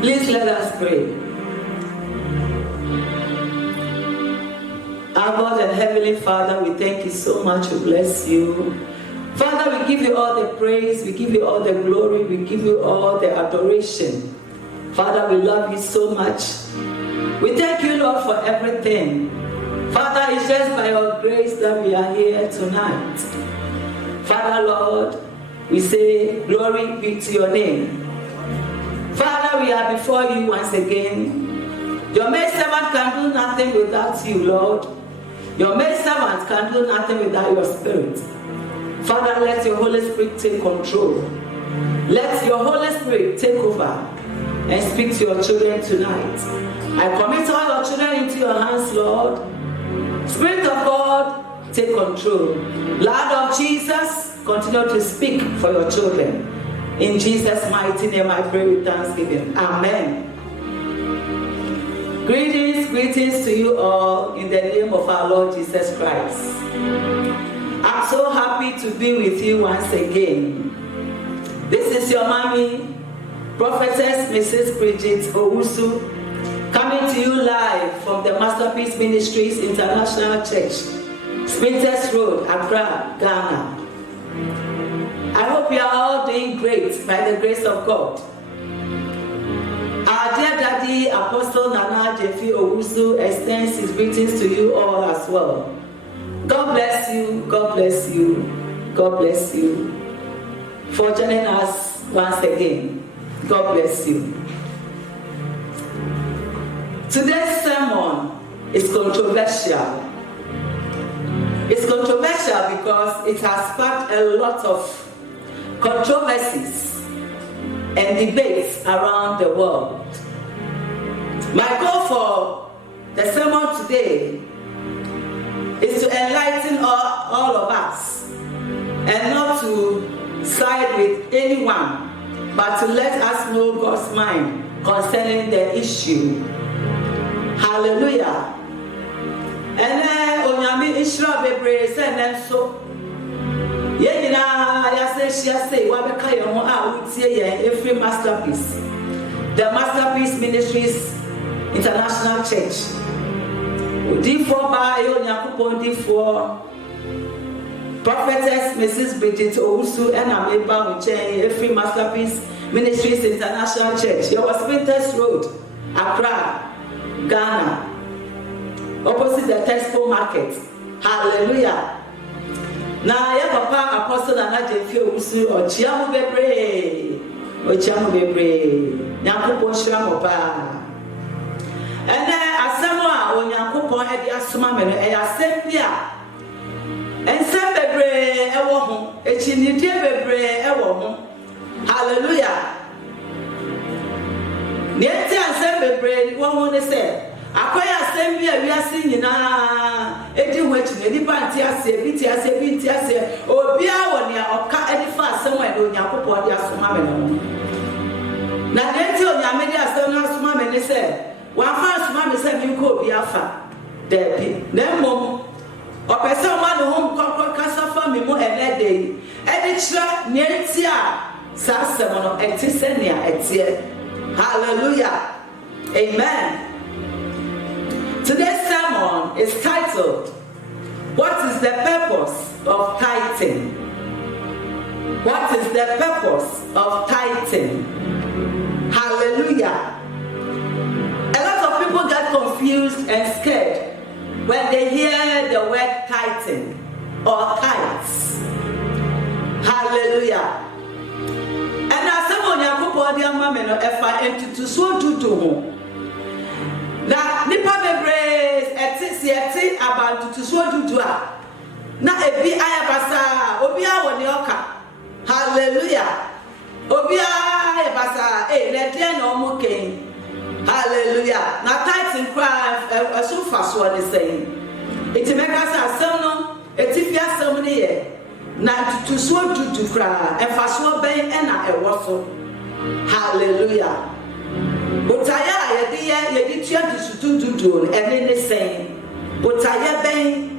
Please let us pray. Our God and Heavenly Father, we thank you so much. We bless you. Father, we give you all the praise. We give you all the glory. We give you all the adoration. Father, we love you so much. We thank you, Lord, for everything. Father, it's just by your grace that we are here tonight. Father, Lord, we say glory be to your name. Father, we are before you once again. Your maid servant can do nothing without you, Lord. Your maid servant can do nothing without your spirit. Father, let your Holy Spirit take control. Let your Holy Spirit take over and speak to your children tonight. I commit all your children into your hands, Lord. Spirit of God, take control. Lord of Jesus, continue to speak for your children. In Jesus' mighty name, I pray with thanksgiving. Amen. Greetings to you all in the name of our Lord Jesus Christ. I'm so happy to be with you once again. This is your mommy, Prophetess Mrs. Bridget Owusu, coming to you live from the Masterpiece Ministries International Church, Sprinters Road, Accra, Ghana. I hope you are all doing great by the grace of God. Our dear Daddy, Apostle Nana Jefi Owusu, extends his greetings to you all as well. God bless you. God bless you. God bless you for joining us once again. God bless you. Today's sermon is controversial. It's controversial because it has sparked a lot of controversies and debates around the world. My goal for the sermon today is to enlighten all of us and not to side with anyone, but to let us know God's mind concerning the issue. Hallelujah. And onyame ishra bebre say nem so ye nyina ya say wa beka ye ho a wutie ye every masterpiece, the Masterpiece Ministries International Church. D4 by Yakupon D4 Prophetess Mrs. Bridget Owusu and Ameba Uche, every Masterpiece Ministries International Church. Your Spinters Road, Accra, Ghana, opposite the Tesco Market. Hallelujah. Now, your papa Apostle Anajefi Owusu or Chiamu Bebre, Yakupon Shramopa. And then Asamoah when Yakupon Eddie Asumameno, Asembia, and Sembebre, Ewohum, Echinidie Bebre, Ewohum. Hallelujah. Nieti Sembebre, one want to say, Akwaya Asembia, we are singing, Eddie Wetch, Eddie Pantiasia, Bitiasia, Obia, when you are Edifa somewhere, when Yakupon Asumameno. Now, Nieti on Yamedia Asumameno said, one first man said you could be alpha. There be no mom or person man home casa family more and that day. Editra near tia Sassamono etisenia etie. Hallelujah. Amen. Today's sermon is titled, What is the purpose of tithing? What is the purpose of tithing? Hallelujah. A lot of people get confused and scared when they hear the word tithing or tithes. Hallelujah. And as someone Yakupo dear mameno efa entitu so dudu. Na nipa bebre eti about to so dudu a. Na ebi ayabasa obi awoni oka. Hallelujah. Obi ayabasa le dia na omuken. Hallelujah. Now tithing cry so fast what is saying. It make us some no, it if you some here. Now to so to cry and fast what ben and a waffle. Hallelujah. But I ye tia to do and then they saying, but I ben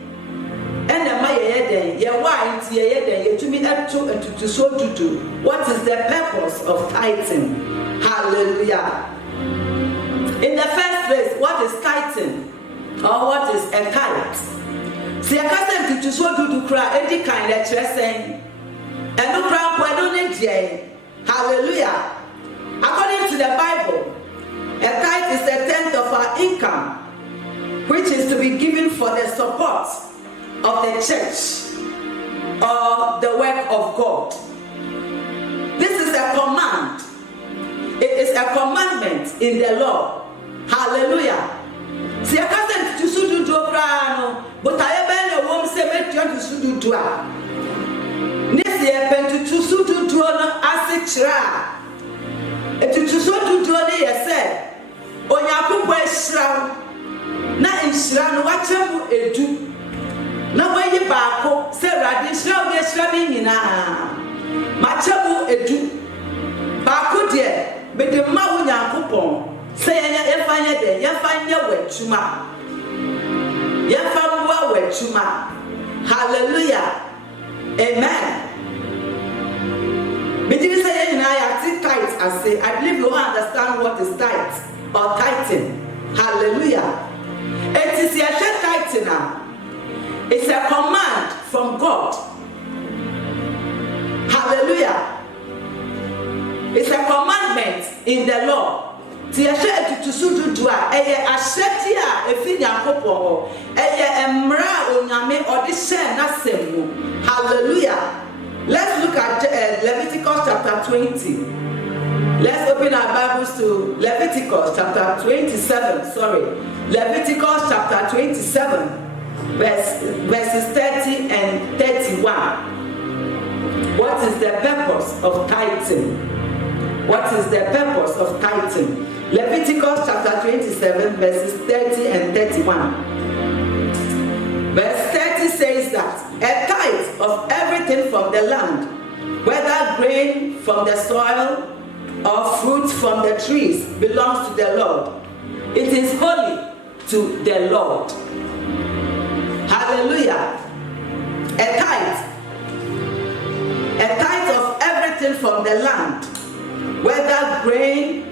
and the my den, ye why ye to me up to so do. What is the purpose of tithing? Hallelujah. In the first place, what is tithing? Or what is a tithe? See, I can't to so do cry any kind of saying, and no crown, I don't need ye. Hallelujah. According to the Bible, a tithe is a tenth of our income, which is to be given for the support of the church or the work of God. This is a command. It is a commandment in the law. Hallelujah. See, I can't to sudu do crano, but I been a woman say, make you to sudu do. Nisi pen to sudu do as a tra. And to sudu do they said, O Yakubu Shroud, not in Shroud, what you do. Now, when you back, say, Radishroud, yes, Rabbin in a Machabu edu. Baku dear, but the Mau Yakupon. Say if I had it, you find your way to ma. You found your way to ma. Hallelujah. Amen. But you say, and I see tithes. I say, I believe you understand what is tithes or tithing. Hallelujah. It is a tithing now. It's a command from God. Hallelujah. It's a commandment in the law. ti ehwe tutusududu a eye ahyeti a efi Nyankopon ho eye emra onyame ode hye n'asem mu. Hallelujah. Let's look at Leviticus chapter 20. Let's open our Bibles to Leviticus chapter 27. Leviticus chapter 27, verses 30 and 31. What is the purpose of tithing? What is the purpose of tithing? Leviticus chapter 27, verses 30 and 31. Verse 30 says that a tithe of everything from the land, whether grain from the soil or fruit from the trees, belongs to the Lord. It is holy to the Lord. Hallelujah. A tithe of everything from the land, whether grain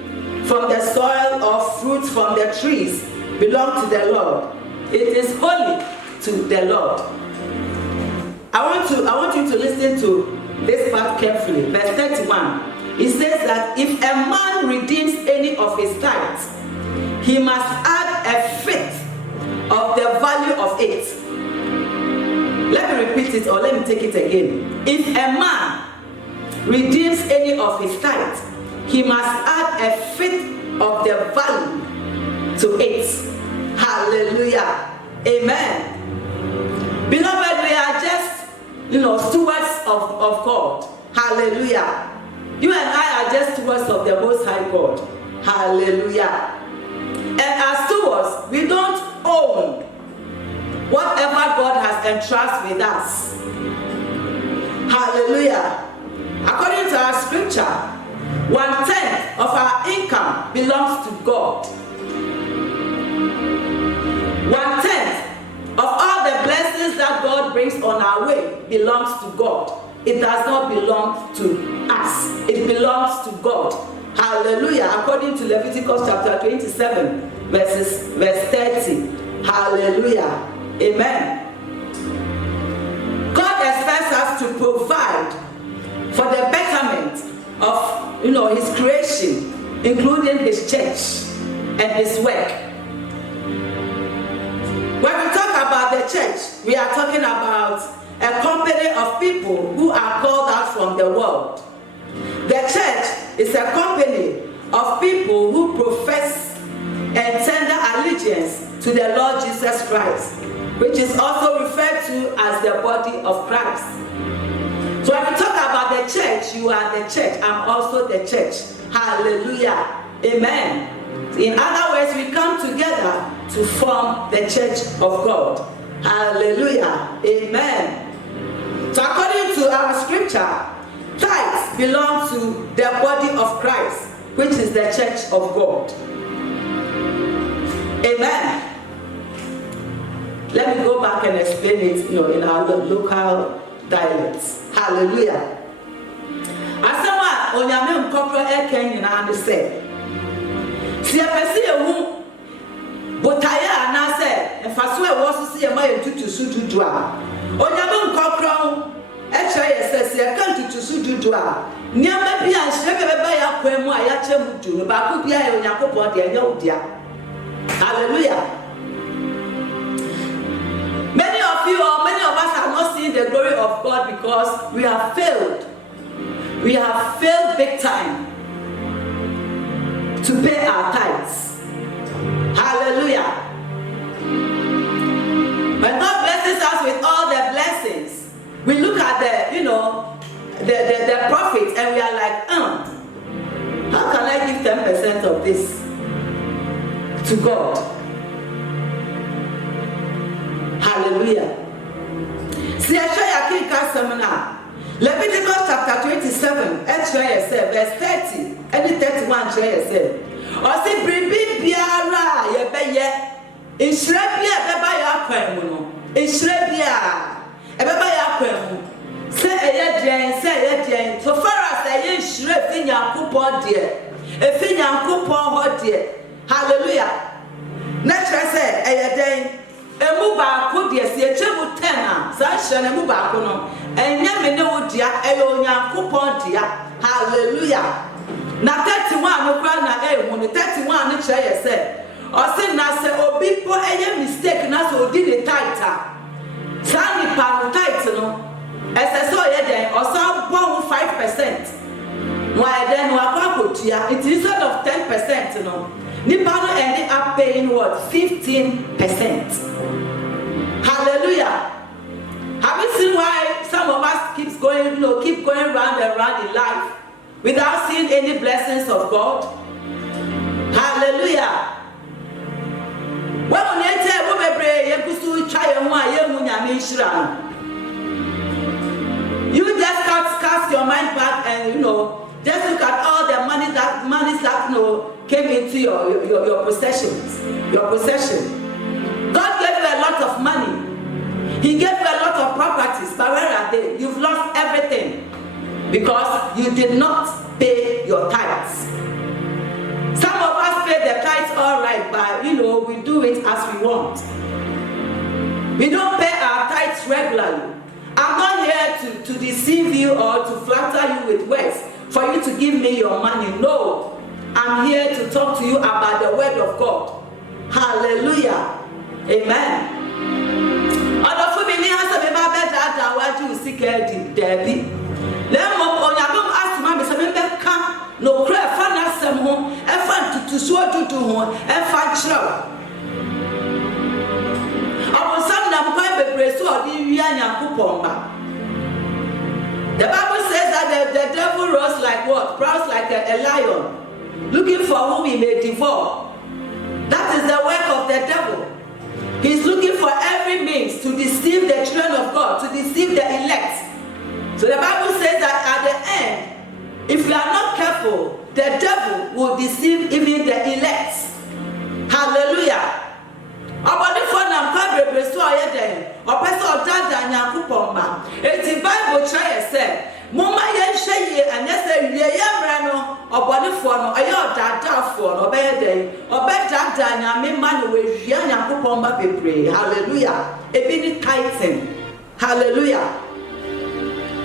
from the soil or fruit from the trees, belong to the Lord. It is holy to the Lord. I want you to listen to this part carefully. Verse 31. It says that if a man redeems any of his tithes, he must add a fifth of the value of it. Let me repeat it, or let me take it again. If a man redeems any of his tithes, he must add a fifth of the value to it. Hallelujah. Amen. Beloved, we are just, stewards of God. Hallelujah. You and I are just stewards of the Most High God. Hallelujah. And as stewards, we don't own whatever God has entrusted with us. Hallelujah. According to our scripture, 1/10 of our income belongs to God. 1/10 of all the blessings that God brings on our way belongs to God. It does not belong to us. It belongs to God. Hallelujah. According to Leviticus chapter 27, verse 30. Hallelujah. Amen. God expects us to provide for the betterment of his creation, including his church and his work. When we talk about the church, we are talking about a company of people who are called out from the world. The church is a company of people who profess and tender allegiance to the Lord Jesus Christ, which is also referred to as the body of Christ. So when we talk about the church, you are the church. I'm also the church. Hallelujah. Amen. In other words, we come together to form the church of God. Hallelujah. Amen. So according to our scripture, tithes belong to the body of Christ, which is the church of God. Amen. Let me go back and explain it, in our local dialects. Hallelujah. Asama onyame nkokro eken nyina ne se. Si apese ehu botaya na se enfaso e wo so se e ma entutu sududu a. Onyame nkokro eche yese se e kan tutu sududu a. Niam bia nhye beba ya kwemu a ya chemu du no ba ko bia e onyakopon de anya odia. Hallelujah. Many of you or many of us are not seeing the glory of God because we have failed. We have failed big time to pay our tithes. Hallelujah. When God blesses us with all the blessings, we look at the profit and we are like, how can I give 10% of this to God? Hallelujah. See, I show you a king seminar. Leviticus chapter 27, verse 30, and 31, or say, bring biara, ye beye, in Shrebia, beba ya kwemu, in Shrebia, a beba ya kwemu, say a yen, so far as a yen shreb in your coupon dear, a thing your coupon hot dear. Hallelujah. Next I say, a day. Emu ba ko de se echemu 10 a sa hye na emu ba ko no enya me ne wodia eyo Nyankopon dia. Hallelujah. Na 31 no kra na 31 no kire ye say o say na say obi po eye mistake na so odi the title sa ni pa title no ese so ye den o sa bo 5% why then wa kotua it is instead of 10% no nipa no end up paying what 15%. Hallelujah. Have you seen why some of us keep going round and round in life without seeing any blessings of God? Hallelujah. When you tell me you just cast your mind back and just look at all the money that came into your possessions, your possession. God gave you a lot of money. He gave you a lot of properties, but where are they? You've lost everything because you did not pay your tithes. Some of us pay the tithes all right, but we do it as we want. We don't pay our tithes regularly. I'm not here to deceive you or to flatter you with words for you to give me your money. No, I'm here to talk to you about the word of God. Hallelujah. Amen. No cry fan asem ho e fan tutuso tutu ho e fan chiro abosam na mkwa bebre so odi wi Nyankopon ba. The Bible says that the devil roars like what? Prowls like a lion, looking for whom he may devour. That is the work of the devil. He's looking for every means to deceive the children of God, to deceive the elect. So the Bible says that at the end, if you are not careful, the devil will deceive even the elect. Hallelujah. About the phone I'm covering, so I then, or Pastor Dada Nyakupomba. It's the Bible try say, Mama Yen Shay, and yes, Yamrano, or body phone, or your dada phone, or bed, or bed dada, and I man with Yanakupomba be pray. Hallelujah. A bit titan. Hallelujah.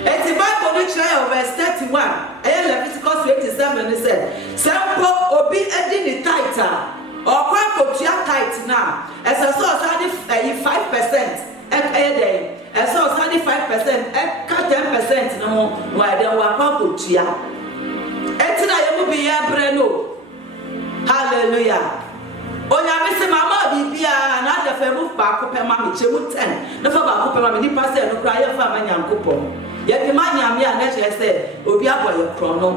It's the Bible try of verse 31. Leviticus 27, it said, Sample obi edini titan. Or quite put your tight now. As a source, 5%, as so 5%, cut 10% no more. Why then we put ya? Etina you be ya breno. Hallelujah. Onya bese mama bibia na da fa move back up mama chemu 10. No fa back up mama ni pass no cry ya fa ma Nyankopon. Ye bi ma nyame a na che say obi aboye krono.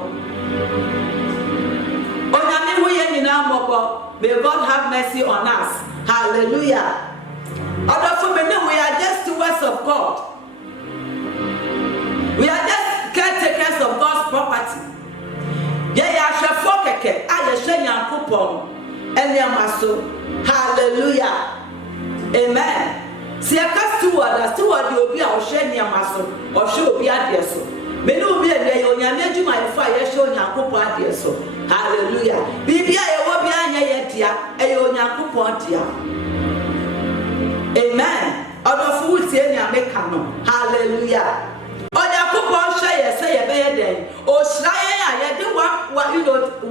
May God have mercy on us. Hallelujah. Other for me, we are just stewards of God. We are just caretakers of God's property. Hallelujah. Amen. See a steward will be our share near muscle or show be at your soul. Many will be a day on your name, my fire showing your couple at your soul. Hallelujah. Bibi I will be a yetia, a yonya kupontia. Amen. Other fools in your mecano. Hallelujah. On your coupon share, say a bed, or Shaya, I do what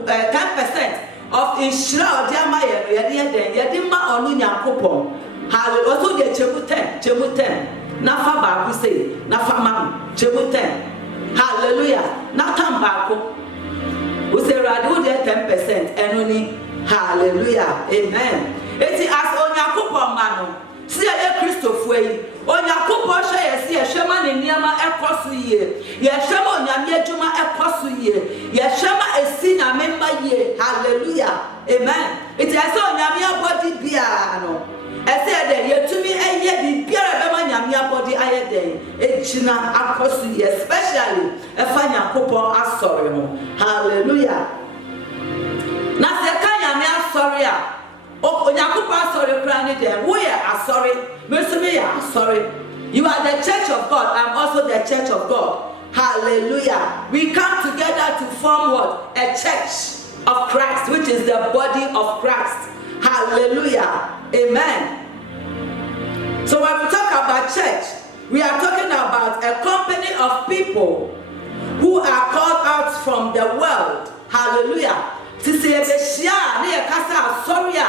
10% of Inshra, dear Maya, Yadima or Lunya coupon. Hallelujah. Also, the Chemuten, Nafa Baku say, Nafa Mam, Chemuten. Hallelujah. Natam Baku. We say radu de 10% and only hallelujah. Amen. It is as on Yakupon mano. See a Christopher. On Yakupon share see a shaman in Yama Ekosu ye. Ye shama Yamia Juma Ekosu ye. Ye shama a sinner member ye. Hallelujah. Amen. It is on Yamia body piano. I said that ye to me and ye be Pierre Yamia body I day. Echina Akosu ye, especially a fine Yakupon sorry. Hallelujah. Now, the Kanya sorry. Oh, Yakupa sorry, granted them. We are sorry. Mercy, sorry. You are the church of God. I'm also the church of God. Hallelujah. We come together to form what? A church of Christ, which is the body of Christ. Hallelujah. Amen. So when we talk about church, we are talking about a company of people who are called out from the world. Hallelujah. Sisi ebeshia ne yakasa asoria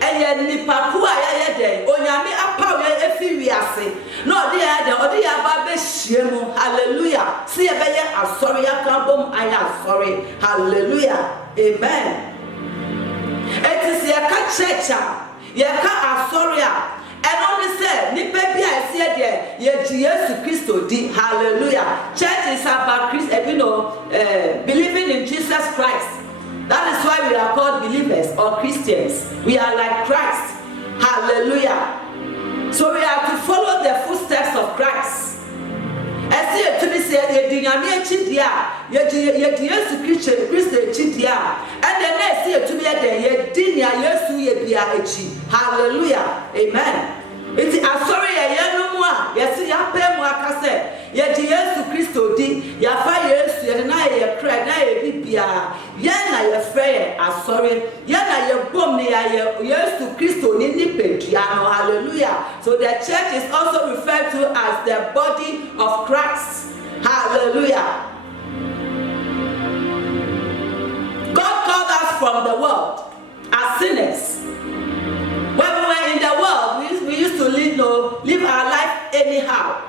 eye nipaku a yeye onyame apaw ye efi wiase na ode ya ba behie mu hallelujah si ebeye asoria kabom aya asori hallelujah amen. It is yaka church yaka asoria and only say nipa bia ese de ye Jesus Christo di hallelujah. Church is about Christ, believing in Jesus Christ. That is why we are called believers or Christians. We are like Christ. Hallelujah. So we have to follow the footsteps of Christ. As you to be said, you dynamic chidia, you Christian chidia, and the next year to be a day, you dinya, you see, hallelujah. Amen. It's a sorry, no more. Yes, you have pay more cassette. Yet Jesus Christo di, ya fire, and I cry, I bibia, yana your prayer, I'm sorry, yana your bomb near yes to Christo, Nini Petriano, hallelujah. So the church is also referred to as the body of Christ, hallelujah. God called us from the world as sinners. When we were in the world, we used to live our life anyhow.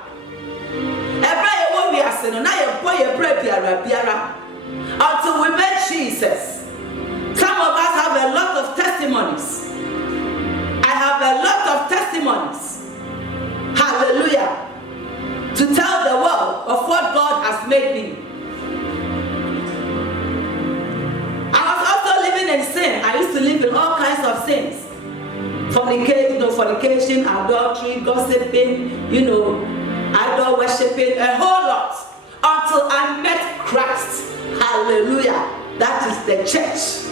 Until we met Jesus. Some of us have a lot of testimonies. I have a lot of testimonies. Hallelujah. To tell the world of what God has made me. I was also living in sin. I used to live in all kinds of sins. Fornication, adultery, gossiping, idol worshiping, a whole lot. Until I met Christ. Hallelujah. That is the church.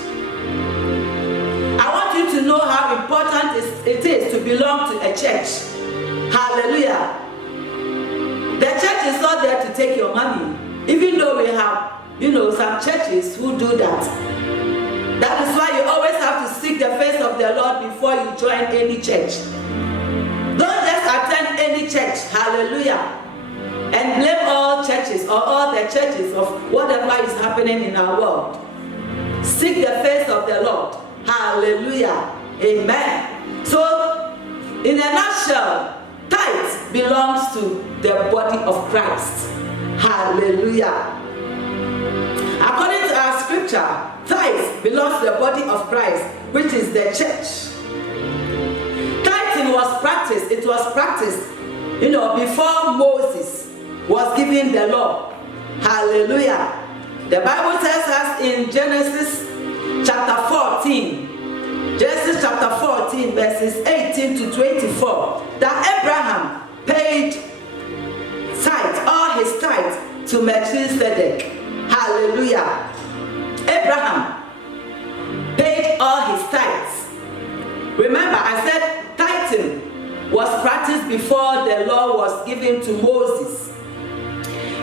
I want you to know how important it is to belong to a church. Hallelujah. The church is not there to take your money. Even though we have, some churches who do that. That is why you always have to seek the face of the Lord before you join any church. Don't just attend any church. Hallelujah. And blame all churches or all the churches of whatever is happening in our world. Seek the face of the Lord. Hallelujah. Amen. So, in a nutshell, tithe belongs to the body of Christ. Hallelujah. According to our scripture, tithe belongs to the body of Christ, which is the church. Tithing was practiced. It was practiced, before Moses was given the law. Hallelujah. The Bible tells us in Genesis chapter 14, verses 18 to 24, that Abraham paid tithe, all his tithe, to Melchizedek. Hallelujah. Abraham paid all his tithes. Remember, I said tithing was practiced before the law was given to Moses.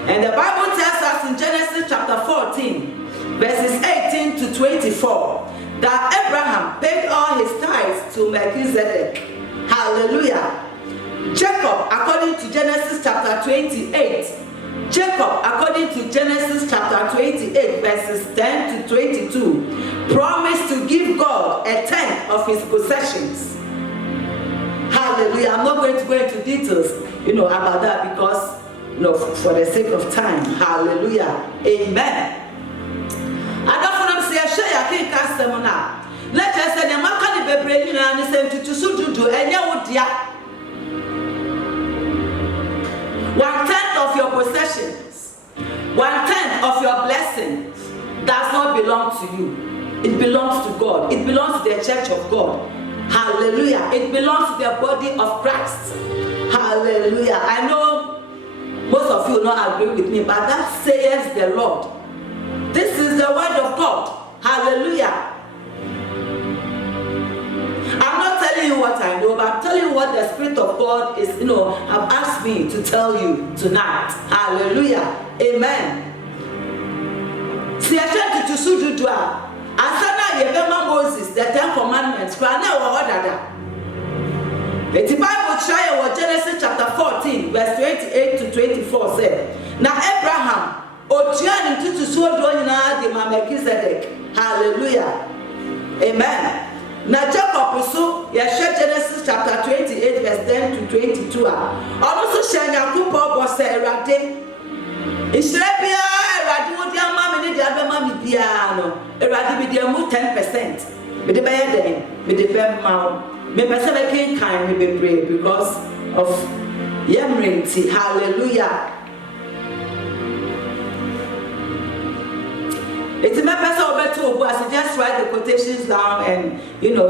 And the Bible tells us in Genesis chapter 14, verses 18 to 24, that Abraham paid all his tithes to Melchizedek. Hallelujah. Jacob, according to Genesis chapter 28, according to Genesis chapter 28, verses 10 to 22, promised to give God a tenth of his possessions. Hallelujah. I'm not going to go into details, about that because, for the sake of time. Hallelujah. Amen. I don't want to say, share your king custom now. Let us say, the Makani Bebre, and say to Sudu, and Yawodia. 1/10 of your possessions, 1/10 of your blessings does not belong to you. It belongs to God. It belongs to the church of God. Hallelujah. It belongs to the body of Christ. Hallelujah. I know most of you will not agree with me, but that says the Lord. This is the word of God. Hallelujah. I'm not telling you what I know, but I'm telling you what the Spirit of God is, have asked me to tell you tonight. Hallelujah. Amen. See, I tried to do Asana Yebema Moses, the 10 Commandments, the Bible trial was Genesis chapter 14, verse 28 to 24 said, now Abraham Otian to so doing the Melchizedek. Hallelujah. Amen. Now Jacob so Genesis chapter 28 verse 10 to 22. Also share Yakup was a rade. Israel Radi would your mammy need the other mammy piano. A radi with your 10%. With the bed, with the bed mouth. Maybe I can't kind be brave because of Yemrinti. Hallelujah. It's my personal better was just write the quotations down and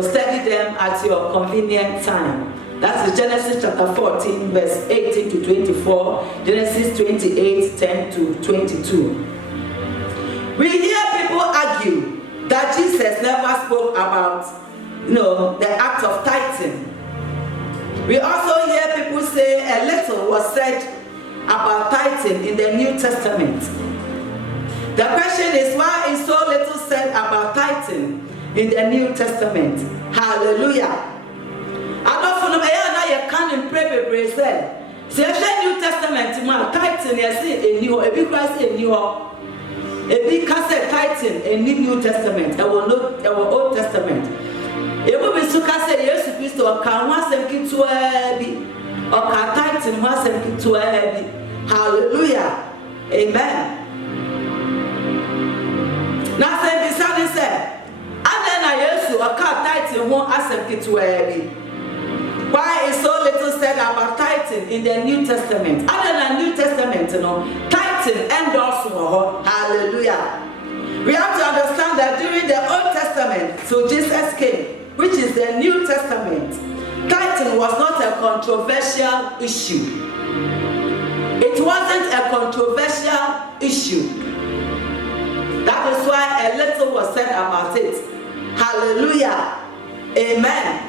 study them at your convenient time. That's Genesis chapter 14, verse 18 to 24, Genesis 28, 10 to 22. We hear people argue that Jesus never spoke about the act of tithing. We also hear people say a little was said about tithing in the New Testament. The question is, why is so little said about tithing in the New Testament? Hallelujah. I don't know if you can pray. Say, New Testament, tithing, you see, a new, a big Christ, a new, a big cassette tithing, a New Testament, our Old Testament. It will be so cassette, yes, Christ, or can once and keep to heavy, or can tithing once and keep to heavy. Hallelujah. Amen. Now, say, Bisani said, and then I also a car tithing won't accept it to heavy. Why is so little said about tithing in the New Testament? Other than New Testament, tithing endorsed. Hallelujah. We have to understand that during the Old Testament, so Jesus came, which is the New Testament, tithing was not a controversial issue. It wasn't a controversial issue. That is why a little was said about it. Hallelujah. Amen.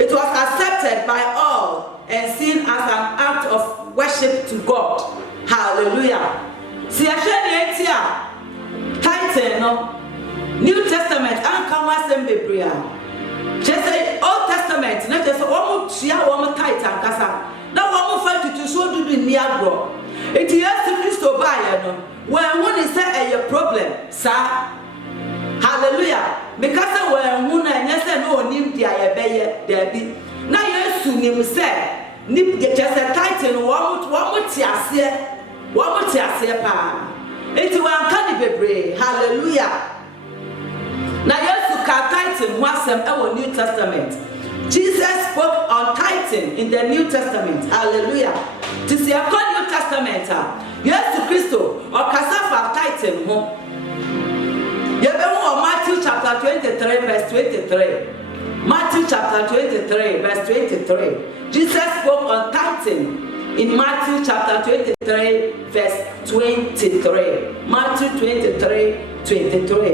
It was accepted by all and seen as an act of worship to God. Hallelujah. See, I share tithing, New Testament, and come as them be prayer. Just say Old Testament, not just almost one tithe and casa. Now one fight to show you the near bro. It is to Christo buy, when one is a problem, sir. Hallelujah. Because when one and yes and no nim dia there be. Now yes to nim say nip just a title one pa. It's one can be. Hallelujah. Now yes to tithing was our New Testament. Jesus spoke on tithing in the New Testament. Hallelujah. To see a New Testament. Yes to Christo or Casafa tithing. Matthew chapter 23, verse 23. Matthew chapter 23, verse 23. Jesus spoke on tithing in Matthew chapter 23, verse 23. Matthew 23, 23.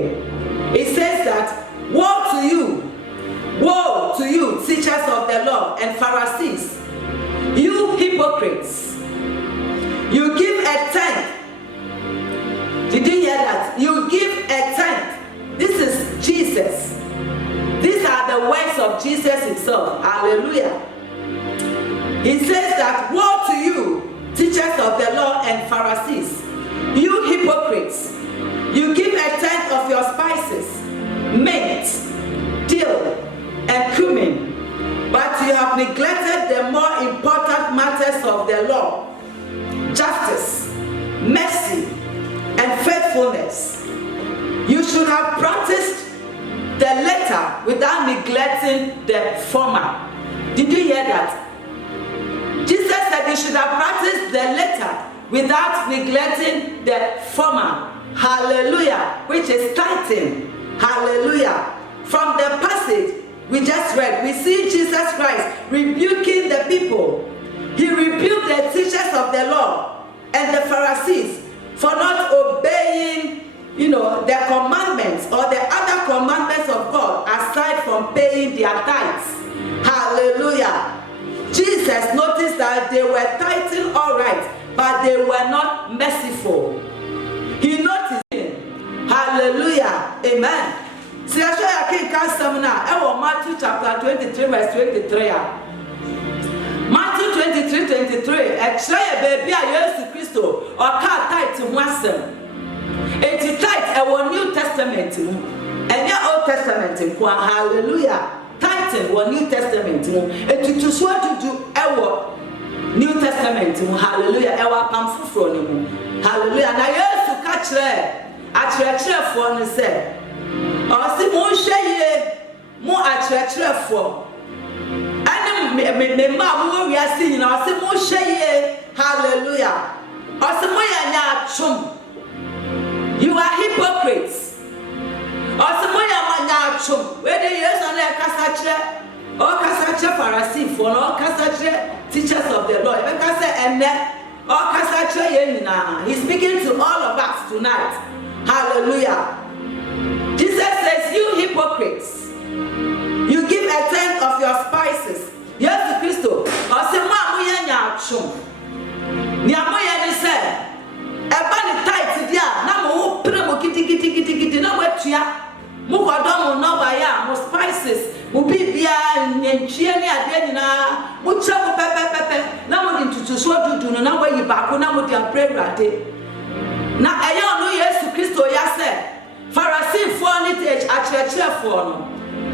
It says that, woe to you, teachers of the law and Pharisees, you hypocrites. You give a tenth. Did you hear that? You give a tenth. This is Jesus. These are the words of Jesus himself. Hallelujah. He says that, woe to you, teachers of the law and Pharisees, you hypocrites. You give a tenth of your spices, mint, dill, and cumin, but you have neglected the more important matters of the law: justice, mercy, and faithfulness. You should have practiced the latter without neglecting the former. Did you hear that? Jesus said you should have practiced the latter without neglecting the former. Hallelujah. Which is tithing. Hallelujah. From the passage we just read, we see Jesus Christ rebuking the people. He rebuked the teachers of the law and the Pharisees for not obeying the commandments or the other commandments of God aside from paying their tithes. Hallelujah. Jesus noticed that they were tithing all right, but they were not merciful. He noticed it. Hallelujah. Amen. See, I show you a king custom now. Matthew chapter 23, verse 23. Matthew 23, 23. A try a baby, I used to Christo or car tithe to Wasem. It's tight our New Testament and your Old Testament. Hallelujah. Titan or New Testament. And to swear to do our New Testament. Hallelujah. Our pamphlet from him. Hallelujah. Now you to catch there. At your chair for and say, or see more share more at your chair for. And me we are seeing or see more share. Hallelujah. Or some more you are hypocrites. Or some more whether yes on their cassatre or cassatre Pharisee for no cassatre teachers of the law. If I say and or cassatre, he's speaking to all of us tonight. Hallelujah. Jesus says, you hypocrites, you give a tenth of your spices. Yes, Christo. Or say, Mamuya Nyachum. Nyamoya said, a bunny tight, yeah, no more kitty, no wet ya. Mukadomo no baya, mo spices, mubibia, and chieni adenina, mucha pepe, now we into to show to do no way you back when I'm with your prayer rate. Now I don't know yes to Christo yase. Pharisee for it at church for no.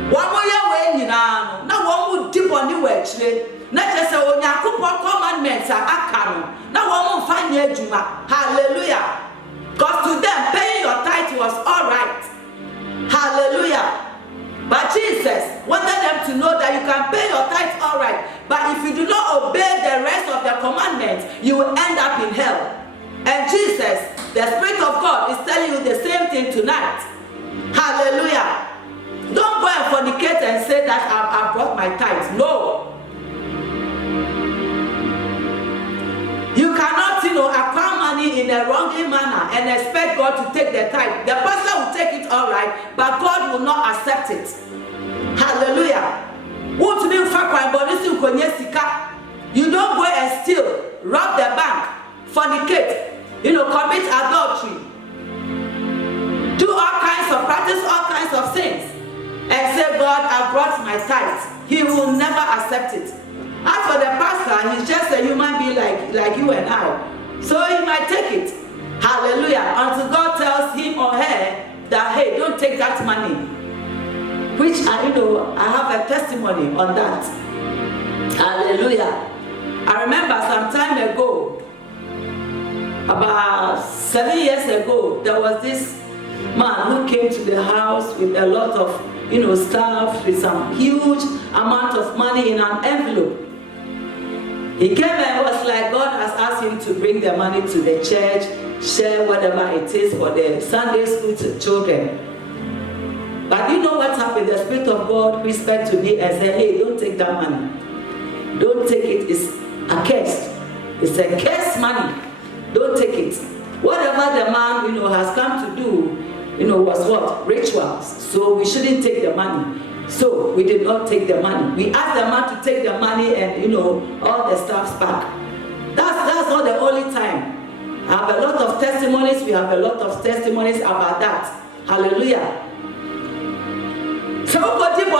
One more way now one would dip on the wedge. Not just a commandments are akano. Now one will find your juma. Hallelujah. Because to them paying your tithe was alright. Hallelujah. But Jesus wanted them to know that you can pay your tithe alright. But if you do not obey the rest of the commandments, you will end up in hell. And Jesus, the Spirit of God, is telling you the same thing tonight. Hallelujah. Don't go and fornicate and say that I brought my tithe. No. You cannot, acquire money in a wrongly manner and expect God to take the tithe. The pastor will take it all right, but God will not accept it. Hallelujah. You don't go and steal, rob the bank, fornicate, commit adultery, do practice all kinds of things, and say, God, I brought my tithe. He will never accept it. As for the pastor, he's just a human being like you and I. So he might take it. Hallelujah. Until God tells him or her that, hey, don't take that money. Which, I have a testimony on that. Hallelujah. I remember some time ago, about 7 years ago, there was this man who came to the house with a lot of, stuff, with some huge amount of money in an envelope. He came and was like, God has asked him to bring the money to the church, share whatever it is for the Sunday school children. But you know what happened? The Spirit of God whispered to me and said, hey, don't take that money. Don't take it. It's accursed. It's a cursed money. Don't take it. Whatever the man, has come to do, was what? Rituals. So we shouldn't take the money. So we did not take the money. We asked the man to take the money and, all the stuffs back. That's not the only time. I have a lot of testimonies. We have a lot of testimonies about that. Hallelujah. So what am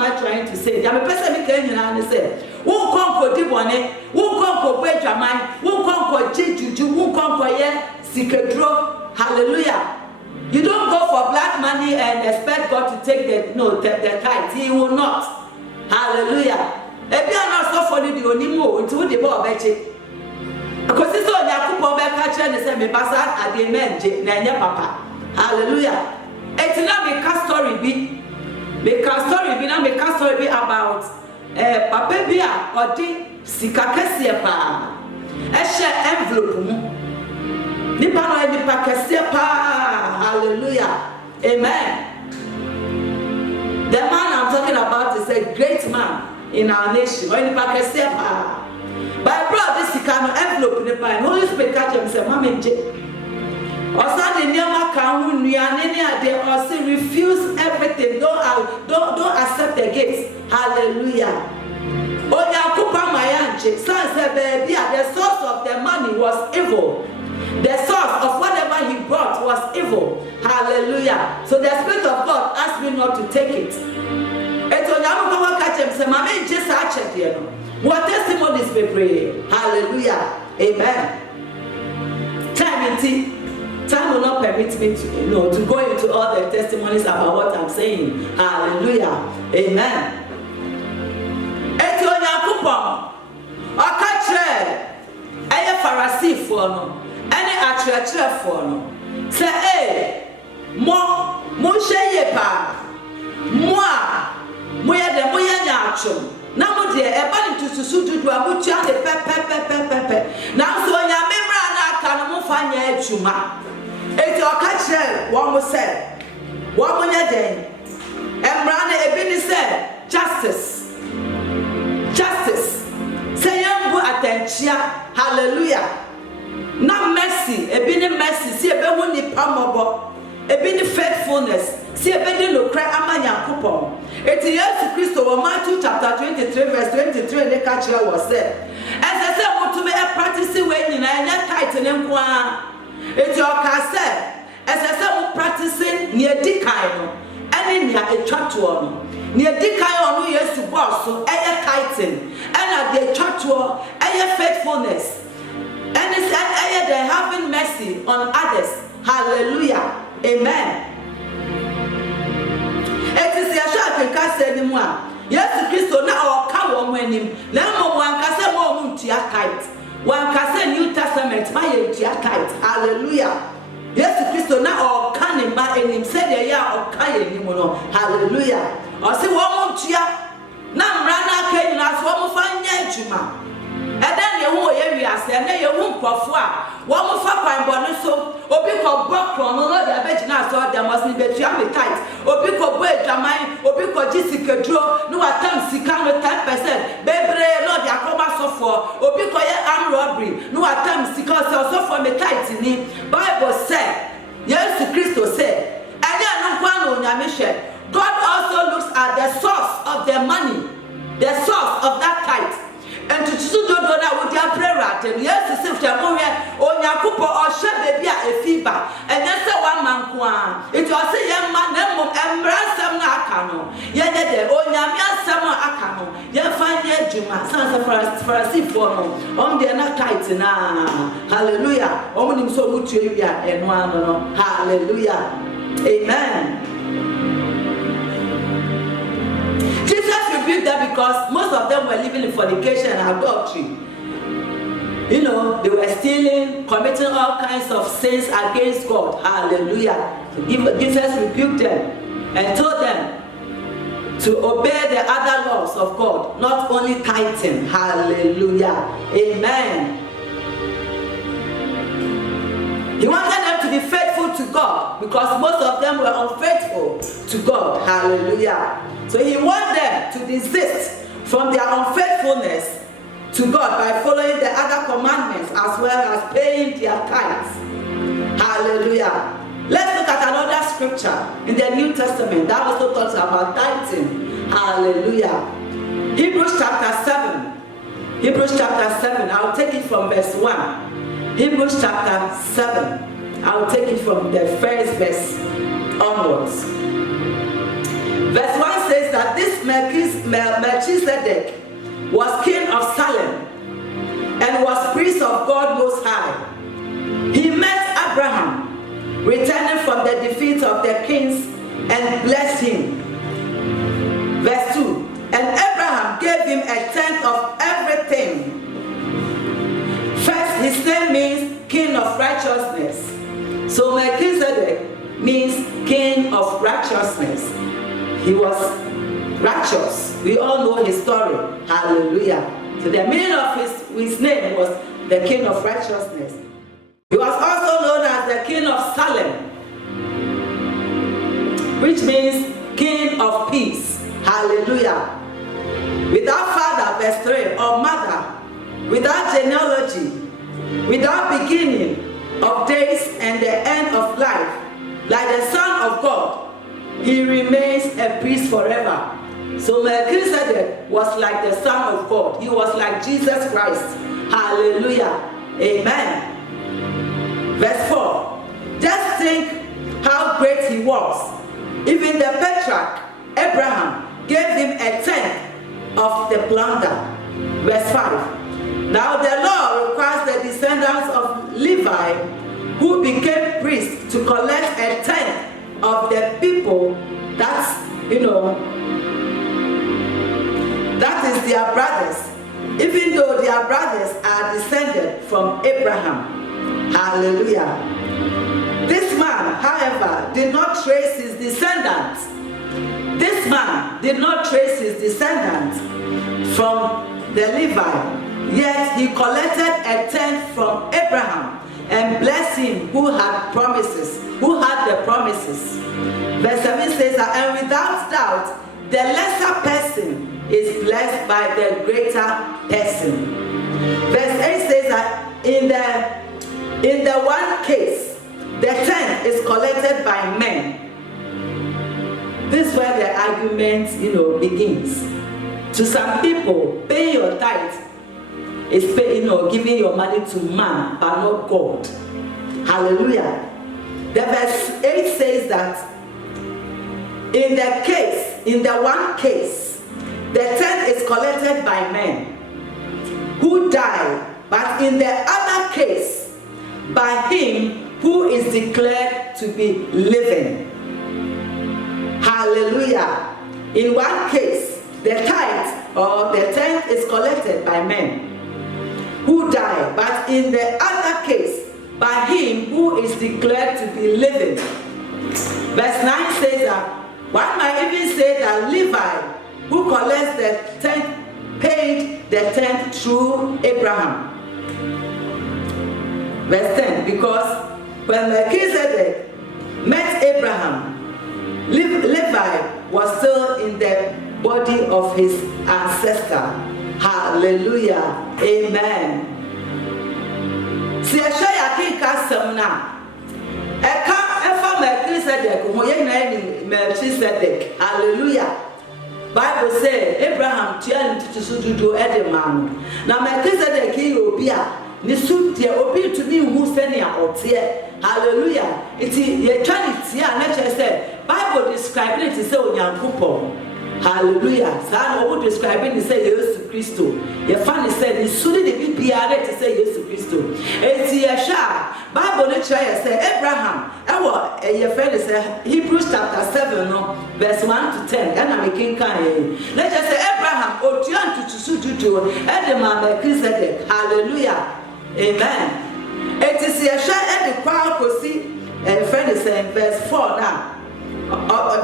I trying to say? I'm a person who came in and said, who conquer Dibone, who conquer Benjamin, who conquer Juju, who conquer Sikadro. Hallelujah. You don't go for black money and expect God to take the tithe. He will not. Hallelujah. If you are not so funny, you only move into the ball. Because it's all your couple back catcher and say, me pass at the men, Papa. Hallelujah. It's not because story be. Because story be not because story be about Papa Bia or the Sikakesia pa. Eshe envelope. Hallelujah. Amen. The man I'm talking about is a great man in our nation. But I brought this kind of envelope in the pine. Holy Spirit catch him and say, Mamma, or something near my count, or say refuse everything. Don't accept the gifts. Hallelujah. Oh, son said, baby, the source of the money was evil. The source of whatever he brought was evil. Hallelujah. So the Spirit of God asked me not to take it. And so now I'm going to catch him. Say, Mommy, just check here. What testimonies we pray? Hallelujah. Amen. Time in tea. Time will not permit me to go into all the testimonies about what I'm saying. Hallelujah. Amen. Eti Onyankopon aka kire eye Pharisee for no ene akyerɛkyerɛ for no say mo hweye pa mo a mo ye de mo ye nyaatwom na mo de eba ne tususu dudu abutua de pepepepepe na so Onyame mra na aka no mo fa nya adwuma eti aka kire wo mo say wo mo nya den emra na ebi ni say justice say yambu atentia hallelujah na mercy ebi ni mercy si ebe hu ni pamobo ebi ni faithfulness si ebe di no kra amanyankopon eti Yesu Kristo wo Matthew chapter 23 verse 23 ne ka kire wo say ese mutume e practice we nyina enya tight ne nko a eti o ka say ese mu practice ni edikan no ene nia etwato no ni edikan onu Yesu boss so eye tighten and the church faithfulness and it's they're having mercy on others. Hallelujah. Amen. It is a shot in Casadimwa. Yes, Christo now or cow winning. Lemo one cassa more tia kite. One cassa New Testament, my tia kite. Hallelujah. Yes, Christo now or canning by him said a year or kayan. Hallelujah. Or say one tia. Nam rana kenyu na so mo fa nya adwuma eden ye ho ye wiase na ye hu nkofo a wo mo fa kwan bone so obi ko bokro no no dia begina so dia mos ni betua me tight obi ko bo adwaman obi ko jisikedro no watam sika no 10% bebre no dia ko ba so for obi ko ye armed robbery no watam sika so for me tight ni Bible say Yesu Kristo say anya no kwa no nyame hwe God also looks at the source of their money, the source of that tithe. And to do that with their prayer, and yes, to say, oh, Yakupo or Shabby a fever, and that's one man. It was a young man, and Brassam Akano. Yet, oh, Yamia Sama Akano. You find yet Juma, sons of Pharisee for on the not tithe now. Hallelujah. Only so much and one. Hallelujah. Amen. Jesus rebuked them because most of them were living in fornication and adultery. You know, they were stealing, committing all kinds of sins against God. Hallelujah. Jesus rebuked them and told them to obey the other laws of God, not only tithing. Hallelujah. Amen. He wanted them to be faithful to God because most of them were unfaithful to God. Hallelujah. So he wanted them to desist from their unfaithfulness to God by following the other commandments as well as paying their tithes. Hallelujah. Let's look at another scripture in the New Testament that also talks about tithing. Hallelujah. Hebrews chapter 7. Hebrews chapter 7. I'll take it from verse 1. Hebrews chapter 7. I'll take it from the first verse onwards. Verse 1 says that this Melchizedek was king of Salem and was priest of God Most High. He met Abraham returning from the defeat of the kings and blessed him. Verse 2, and Abraham gave him a tenth of everything. First, his name means king of righteousness. So Melchizedek means king of righteousness. He was righteous. We all know his story. Hallelujah. So the meaning of his name was the king of righteousness. He was also known as the king of Salem, which means king of peace. Hallelujah. Without father, verse 3, or mother, without genealogy, without beginning of days and the end of life, like the Son of God, he remains a priest forever. So Melchizedek was like the Son of God. He was like Jesus Christ. Hallelujah. Amen. Verse 4. Just think how great he was. Even the patriarch, Abraham, gave him a tenth of the plunder. Verse 5. Now the law requires the descendants of Levi who became priests to collect a tenth of the people that is their brothers, even though their brothers are descended from Abraham. Hallelujah. This man, however, did not trace his descendants. This man did not trace his descendants from the Levite, yet he collected a tenth from Abraham and blessed him who had the promises. Verse 7 says that, and without doubt, the lesser person is blessed by the greater person. Verse 8 says that in the one case, the tenth is collected by men. This is where the argument, begins. To some people, paying your tithe is giving your money to man, but not God. Hallelujah. The verse 8 says that in the one case, the tenth is collected by men who die, but in the other case, by him who is declared to be living. Hallelujah. In one case, the tithe or the tenth is collected by men who die, but in the other case, by him who is declared to be living. Verse 9 says that one might even say that Levi, who collects the tenth, paid the tenth through Abraham. Verse 10, because when Melchizedek met Abraham, Levi was still in the body of his ancestor. Hallelujah. Amen. Si Eshaya kika semna. Eka efa Melchizedek, Melchizedek. Hallelujah. Bible say Abraham tian tutusududu edemanu. Na Melchizedek obia ni suntie obi tumi hu senia otie. Hallelujah. Iti ye twaniti a na che say Bible describe it say onyankopon. Hallelujah. Sa no describe it say Jesus Christo. Ye fan say ni sudi de bibia to say Jesus Christo. Iti ye sha Bible no try say Abraham ewo ye friend say Hebrews chapter 7 no verse 1 to 10 and am king kan e. Let's just say Abraham otuan tutusududu e de ma Melchizedek. Hallelujah. Amen. It is ye sha e de kwa kosi friend say verse 4 now.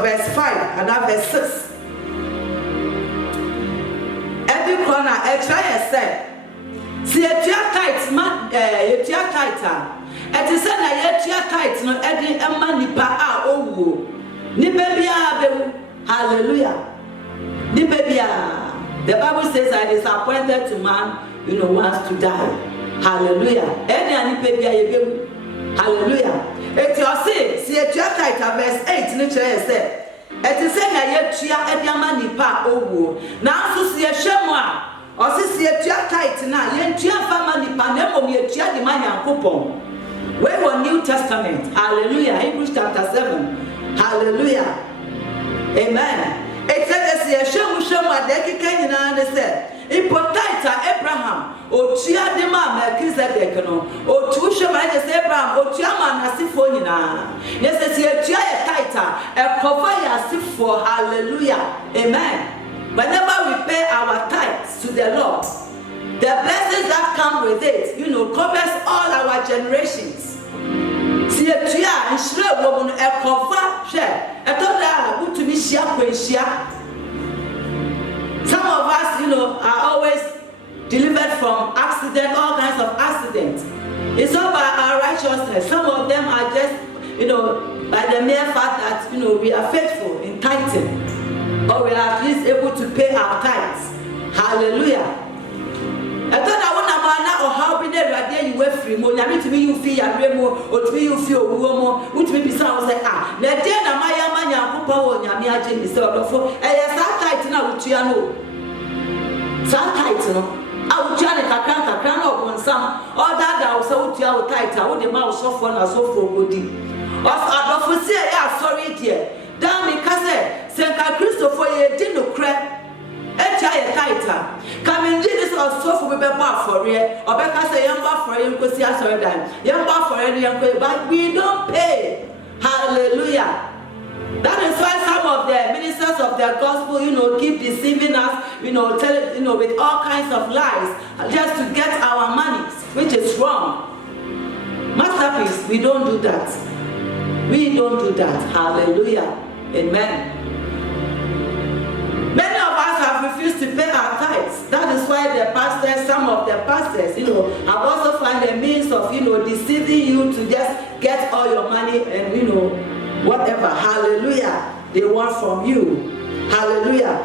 Verse 5 and verse 6. Every corner, try and say, see a tear tight, man, a tear tighter. It is a tear tight, no, Eddie, a money pa, oh, Nibebia, hallelujah. Nibebia. The Bible says that it is appointed to man, wants to die. Hallelujah. Eddie and Nibebia, hallelujah. It you say, see a tear tighter, verse 8, nature said. It is saying that you are a diamond nipa owo. Now, so see a shamwa or see a tear tight now. You are family panemo, you are the man and coupon. Where was New Testament? Hallelujah. Hebrews chapter 7. Hallelujah. Amen. It says, see a shamwa, they can understand. Importaita Abraham, o tia de ma Melchizedek no, o tuisha ma de Abraham, o tia ma nasifo nyina. Yes, see a tia taita, a cover yasifo. Hallelujah. Amen. Whenever we pay our tithes to the Lord, the blessings that come with it, covers all our generations. See a tia and shre woman a cover share. I thought that would to be share. Some of us, are always delivered from accident, all kinds of accidents. It's not by our righteousness. Some of them are just, by the mere fact that, we are faithful in tithing. Or we are at least able to pay our tithes. Hallelujah. I thought I want to know how be there right there you were free. More, I mean to me you feel your remo or to me you feel more. Which may be some say the day na Maya manya kupa wo nyame agye ni se odofo. Sa tight na wutua no. Sa tight no. Awutua ne kakran na obonsam. All that wo se wutua wo tight a wo de ma wo sofo na sofo godi. Odofo se ya sorry there. Dan me ka se Senka Christopher ye di no kra. Echa ye tighter. Come in Jesus or so for be bar for it, or because a young for you could see us or that. Young for any young, but we don't pay. Hallelujah. That is why some of the ministers of the gospel, keep deceiving us, tell with all kinds of lies, just to get our money, which is wrong. Masterpiece, we don't do that. We don't do that. Hallelujah. Amen. Many of us have refused to pay our tithes. That is why the pastors, some of the pastors, have also found a means of, deceiving you to just get all your money and, whatever. Hallelujah. They want from you. Hallelujah.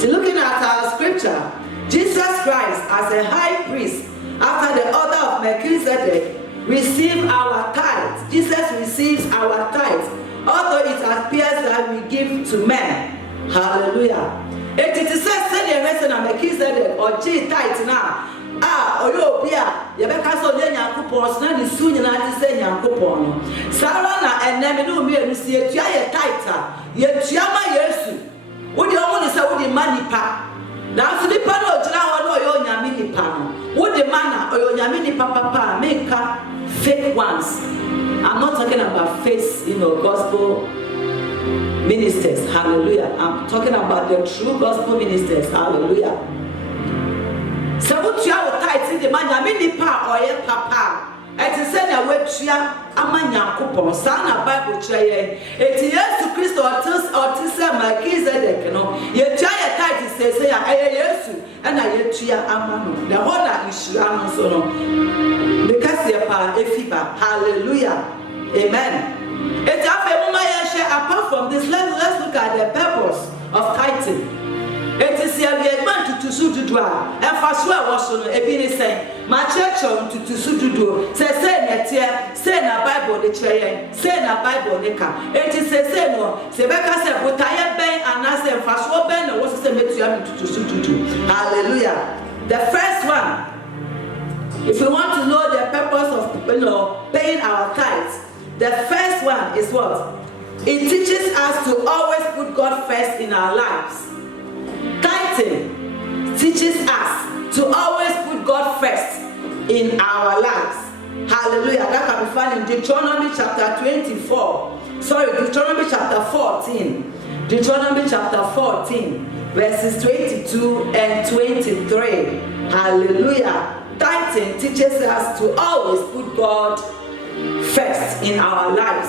So looking at our scripture, Jesus Christ as a high priest, after the order of Melchizedek, received our tithes. Jesus receives our tithes, although it appears that we give to men. Hallelujah. It is said the rest of Melchizedek or G tithe now. Oyobia, Yabeka so Yankupon, Snadi soon and say Yankupon. Sarana and Neminu me see a tighter, yet Chiama Yesu. Would you only say with the money pa? Now to the pano, or your Yamini pano. Would the manna or your Yamini papa make fake ones? I'm not talking about face, gospel ministers. Hallelujah. I'm talking about the true gospel ministers. Hallelujah. So what you are tight in the man, Yamini pa or your papa. And to send a web chia, a man Yankupon, son of Bible chair. It is to Christ or to say my kids at the you try a tight to say, I yesu, and I yet chia amano. The honor is Sharon Sono. Because they are a fever. Hallelujah. Amen. It's apart from this, let's look at the purpose of tithing. It is here we are man to sududua. And for sure was on a bini saying, my church on to sududu. Say netia, say na Bible the chair, say na Bible neka. It is a say no, Sebeka said, but I am ben and I said, for sure ben was the metia to sududu. Hallelujah. The first one, if we want to know the purpose of paying our tithes, the first one is what? It teaches us to always put God first in our lives. Tithing teaches us to always put God first in our lives. Hallelujah. That can be found in Deuteronomy chapter 24. Deuteronomy chapter 14. Deuteronomy chapter 14, verses 22 and 23. Hallelujah. Tithing teaches us to always put God first in our lives.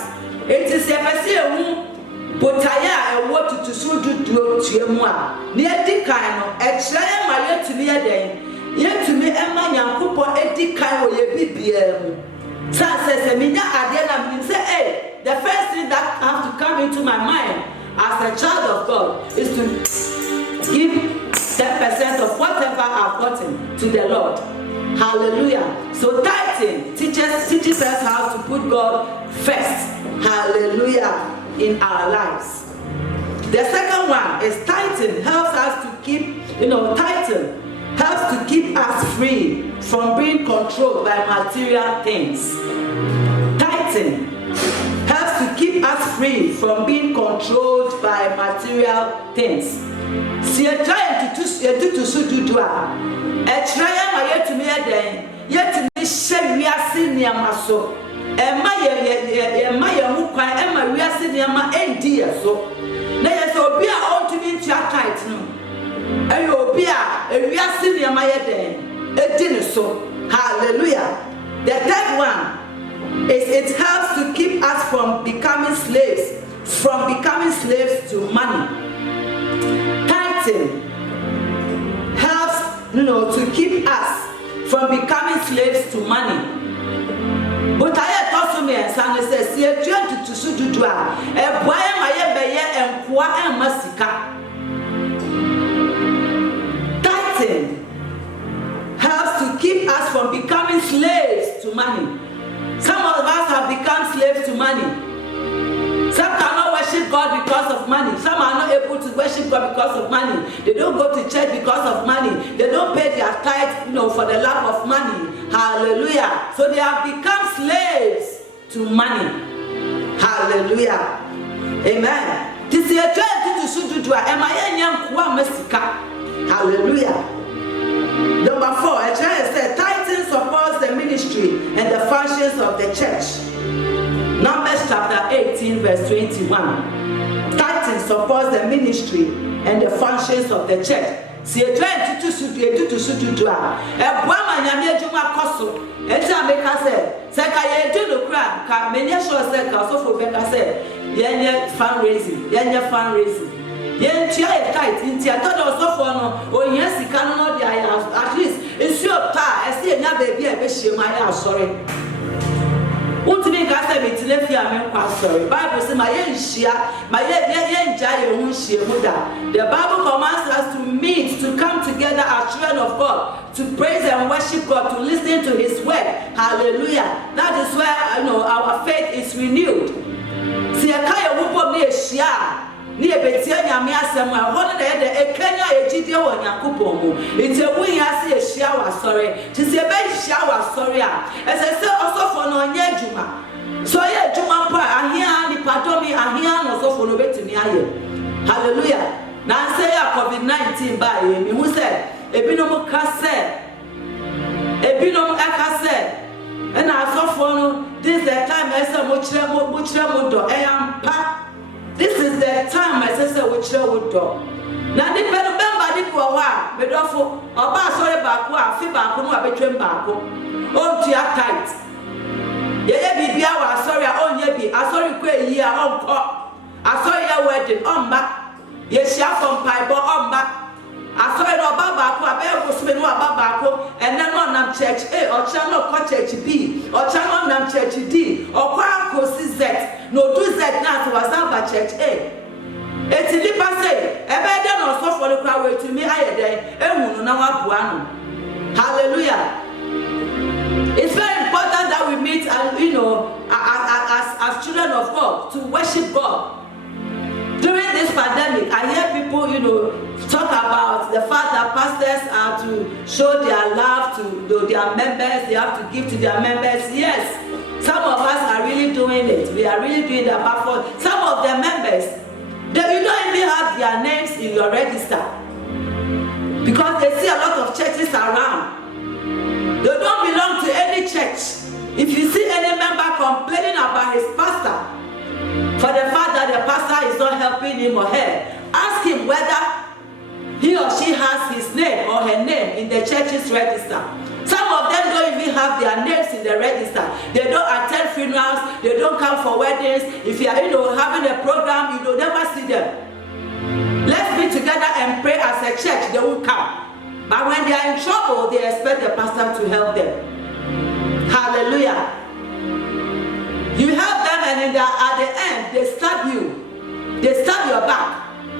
It is a message. Botaya and what to so do Chiamua. Near Dicano, a try my yet to me a day. Yet to me, Emma Yankupo, a Dicano, ye BBM. Son says, Amina Adela, say, hey, the first thing that has to come into my mind as a child of God is to give 10% of whatever I've gotten to the Lord. Hallelujah. So tithing teaches us how to put God first. Hallelujah. In our lives. The second one is tithing helps us to keep, tithing helps to keep us free from being controlled by material things. Tithing helps to keep us free from being controlled by material things. See a giant to sududua. A try my yet to me a day, yet to me shame we are seeing near maso. Emma who cry Emma we are sitting Emma and dear so. There is a beer all to be tight no. And you'll be a we are sitting Emma a dinner so. Hallelujah. The third one is it helps to keep us from becoming slaves to money. Tithing helps to keep us from becoming slaves to money. But I thought to me and Sandy says, "See, to sududua, a boy, my beye, and qua and masika." Tithing helps to keep us from becoming slaves to money. Some of us have become slaves to money. Some cannot worship God because of money. Some are not able to worship God because of money. They don't go to church because of money. They don't pay their tithe, for the love of money. Hallelujah. So they have become slaves to money. Hallelujah. Amen. This is a trying to do. Am I young? Hallelujah. Number 4, a child said, tithing supports the ministry and the functions of the church. Numbers chapter 18, verse 21. Tithing supports the ministry and the functions of the church. Si e try to sutu a ebua manyame adwuma koso enti ameka se ka ye do no kra ka menye sure se ka so for beka se yenye fundraising yentia e tight nti atodo so for no ohia sika no de aya at least esu ta ese enya baby e be hie ma ya asore Utimi ka se mitile fi ame kwa sorry. Bible say ma ye nhia, ma ye nja ye hu hie mu da. The Bible commands us to meet, to come together as children of God, to praise and worship God, to listen to his word. Hallelujah. That is where our faith is renewed. Si aka ye wo bom na ehia ni ebetia nyame asem a ho na ye de ekanya ejide wo Yakobon mu ite wu ya se ehia wa sorry ti se be ehia wa sorry a ese se osofo no onye adwuma so ye adwuma mpa ahia ni padomi ahia no osofo no betumi aye hallelujah na say ya COVID-19 ba ye mi hu se ebinom ka se and asofo no this the time ese mo kire mo do eyampa. This is the time my sister will share with God. Now, the member did for a while, but also, about sorry back, fee back, no, I between back. Oh, dear tight. Ye be our sorry, on ye be. I saw you quay here on cop. I saw your wedding on back. Yes, shall from pipe on back. I saw it about back, I bear was spin about back, and then on them church A or channel church B or channel them church D or Quaco Z. No, do Z now to Wasaba church A. It's in the passage, a better or so for the crowd to me, I day, and now hallelujah. It's very important that we meet and as children of God to worship God. During this pandemic, I hear people, talk about the fact that pastors are to show their love to their members, they have to give to their members. Yes, some of us are really doing it. We are really doing that. But for some of the members, you don't even have their names in your register because they see a lot of churches around. They don't belong to any church. If you see any member complaining about his pastor, for the fact that the pastor is not helping him or her, ask him whether he or she has his name or her name in the church's register. Some of them don't even have their names in the register. They don't attend funerals. They don't come for weddings. If you are having a program, you will never see them. Let's be together and pray as a church. They will come. But when they are in trouble, they expect the pastor to help them. Hallelujah. You help them and at the end, they stab you. They stab your back.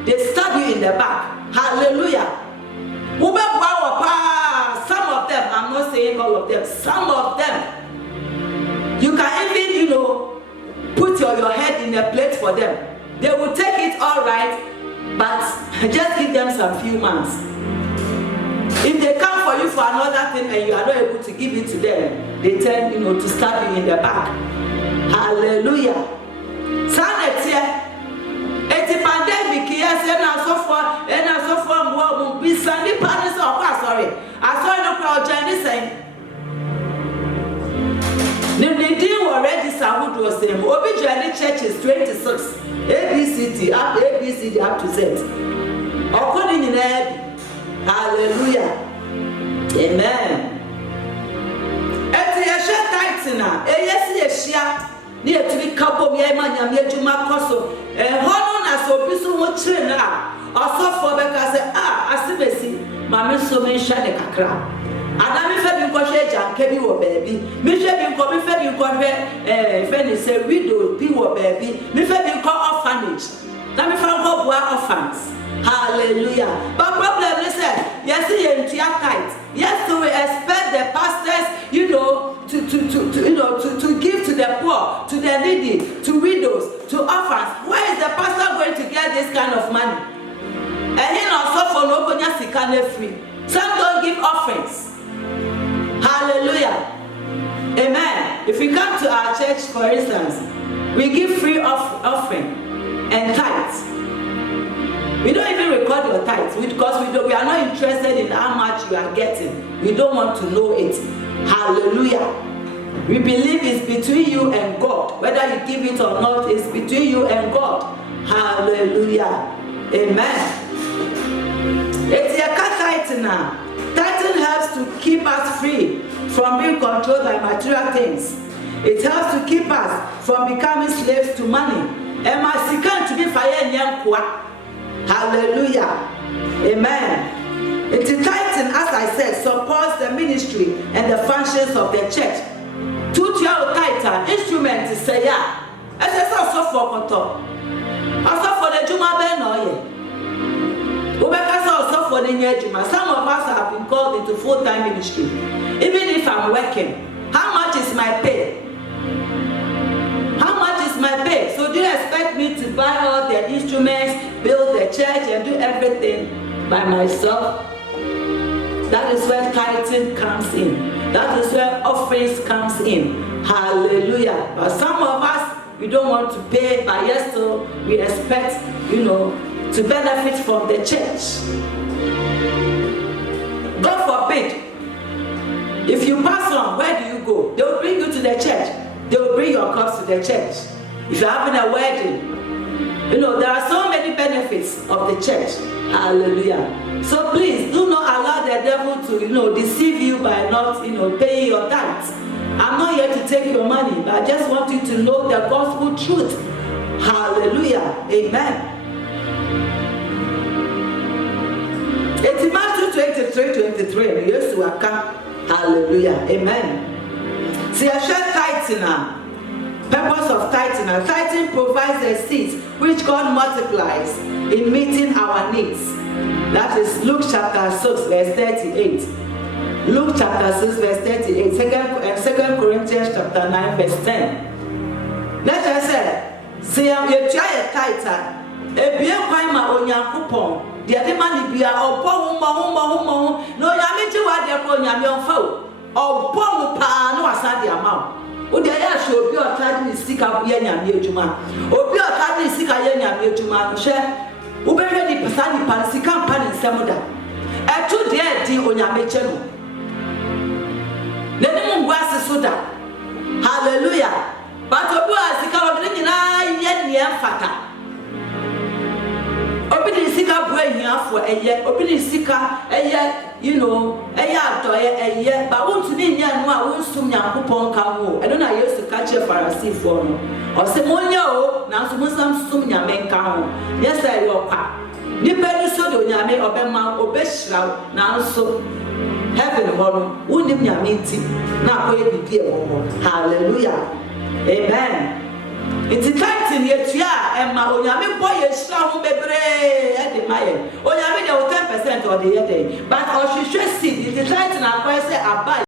They stab you in the back. Hallelujah. Some of them, I'm not saying all of them, some of them, you can even, put your head in a plate for them. They will take it all right, but just give them some few months. If they come for you for another thing and you are not able to give it to them, they tend, to stab you in the back. Hallelujah. Sanity. It's a pandemic, yes, and so forth, be Sunday partners of sorry. I saw no crowd Jenny saying. The deal were registered who was saying, Obi Journey Church is 26, ABCD up to Z. According in Ed. Hallelujah. Amen. Eti yeshe taitina, yes, yes, near to be couple, Yamania, Yajuma Koso, and Honon as Obisu Mochina, or so for because I see, Mamma so many shiny cacra. And I'm fed you and Kebi or baby. Michel, you call me fed you call her, Fanny say, widow, be or baby. Me fed you call orphanage. Let me find hope where orphans. Hallelujah. But problem is that, yes, you are tight. Yes, so we expect the pastors, to give to the poor, to the needy, to widows, to orphans. Where is the pastor going to get this kind of money? And he also for no free. Some don't give offerings. Hallelujah. Amen. If we come to our church, for instance, we give free offering and tithes. We don't even require got your tithes, because we are not interested in how much you are getting. We don't want to know it. Hallelujah. We believe it's between you and God. Whether you give it or not, it's between you and God. Hallelujah. Amen. It's a tithing now. Tithing helps to keep us free from being controlled by material things. It helps to keep us from becoming slaves to money. Hallelujah. Amen. It's tithing, as I said, supports the ministry and the functions of the church. Two-tier tithe instrument is say yeah. As I saw so for control. Also for the Juma Ben or also for the Juma. Some of us have been called into full-time ministry. Even if I'm working, how much is my pay? How much is my pay? So do you expect me to buy all the instruments, build the church, and do everything by myself? That is where tithing comes in. That is where offerings comes in. Hallelujah. But some of us, we don't want to pay, but yes, so we expect, to benefit from the church. God forbid, if you pass on, where do you go? They will bring you to the church. They will bring your cups to the church. If you're having a wedding, there are so many benefits of the church. Hallelujah. So please, do not allow the devil to, deceive you by not, paying your tithes. I'm not here to take your money, but I just want you to know the gospel truth. Hallelujah. Amen. It's Matthew 23:23. Yes, we come. Hallelujah. Amen. See, I share tithing now. Purpose of tithing. Tithing provides a seed which God multiplies in meeting our needs. That is Luke chapter 6, verse 38. Luke chapter 6, verse 38. 2 Corinthians chapter 9, verse 10. Let us say, see, you try a tither. A beer quima on your coupon. The other man be a bomb, no yamity what they're calling your foe. Or bomb pa no asadi amount. Would they show be a tiny stick up Yenya Juma? Or be a tiny stick a Yenya Juma? Share. Ubere di pasani pansi kampani samuda. A 2 day di on your mechano. Nene mwasi suda. Hallelujah. But Obua Sika drinking yen fata. Opening Sika boy here for a year, opening Sika a year, a year, but won't to be near no, I won't soon yapon camo. I don't know, I used to catch a Pharisee for no. Or Simonio, now some soon yamen camo. Yes, I walk up. Nippenu so do yame or Bema or Beshra, now so heaven horror, wouldn't yamiti, now wait be hallelujah. Amen. It's tithing yet, and my Onyame boy is strong, bebre, and the Maya. Onyame 10% or the other. But or she should see the tithing and I say, I buy